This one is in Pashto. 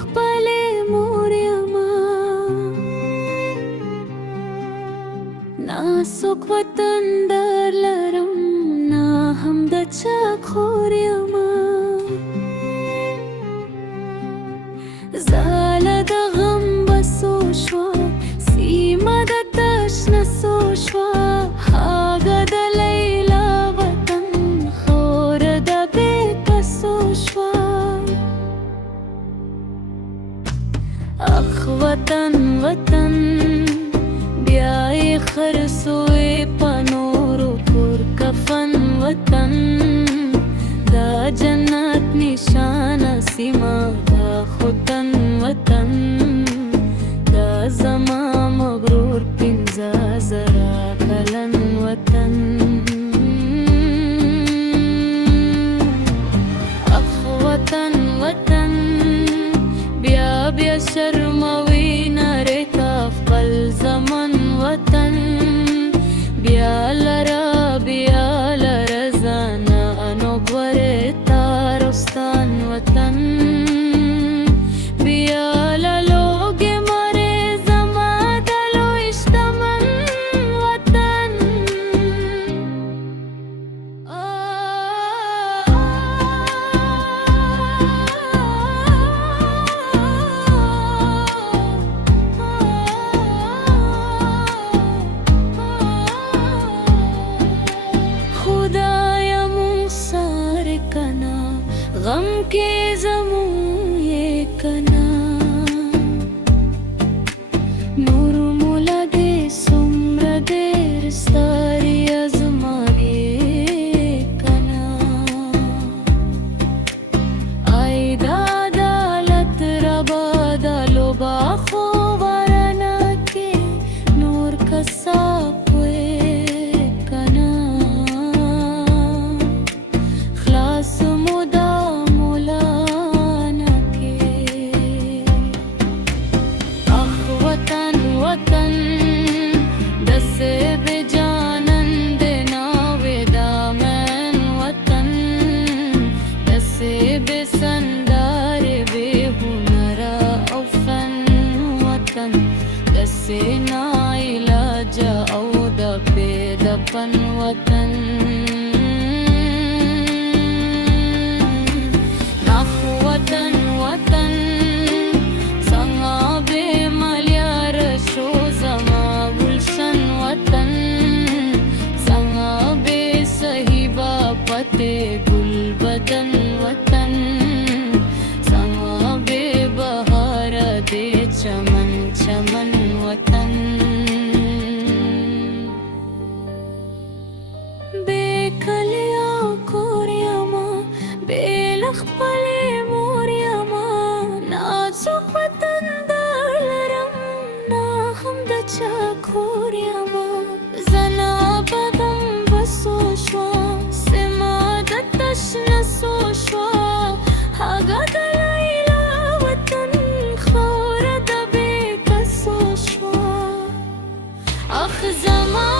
خپلې مور یما ناسوک وطن در لرم نه هم د چا خور یما زاله د غم بسو شوه سیمه د تشنسو شوه هغه د لیلا وطن خور د بې کسو شوه اخ وطن وطن بیا یې خرڅوې په نورو پر کفن وطن دا جنت نشانه سیمه دا خوتن وطن دا زما مغرور پنځه زره کلن وطن اخ وطن وطن بیا بیا شرموي نارې تا خپل زمن وطن بیا لره زانا انو ګورې تارستان وطن بیا لوګې مرې زما د لوی شتمن وطن خدایا مونږ سره کنا غم کې زمون یې کنا نور مولا دې څومره ډېر ستاري ازماوي کنا ای دا عدالت ربا د لوبا خو ورنه کې نور کساب وطن دسه به جانن دینا ودامن وطن دسه به سندار به هنر او فن وطن دسه نا علاج او د دفن وطن نخ وطن وطن گل بدن وطن سما بے بہار دے چمن چمن وطن بے کلیا کور یما بے لخپلې مور یما نازک وطن در لرم نه هم د چا خور یما زنا بدم بسو شوه نسو شوا هغه د لیلا وطن خور د بې کسو شوا اخ زما